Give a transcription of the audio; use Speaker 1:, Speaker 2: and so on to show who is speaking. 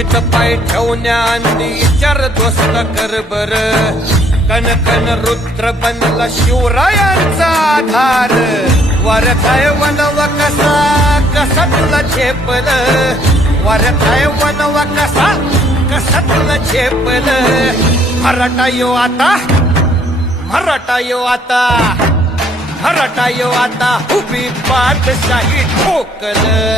Speaker 1: इथं पाय ठेवण्या विचार दोस्त कर बर. कन कन रुद्र बनला शिवरायांचा आधार. वरखाय वनव कसा कसा तुला झेपल? वरखाय वनव कसा कसा तुला झेपल? मराठा यो आता मराठा यो आता. यो आता उभी पाठशाही ठोकलं.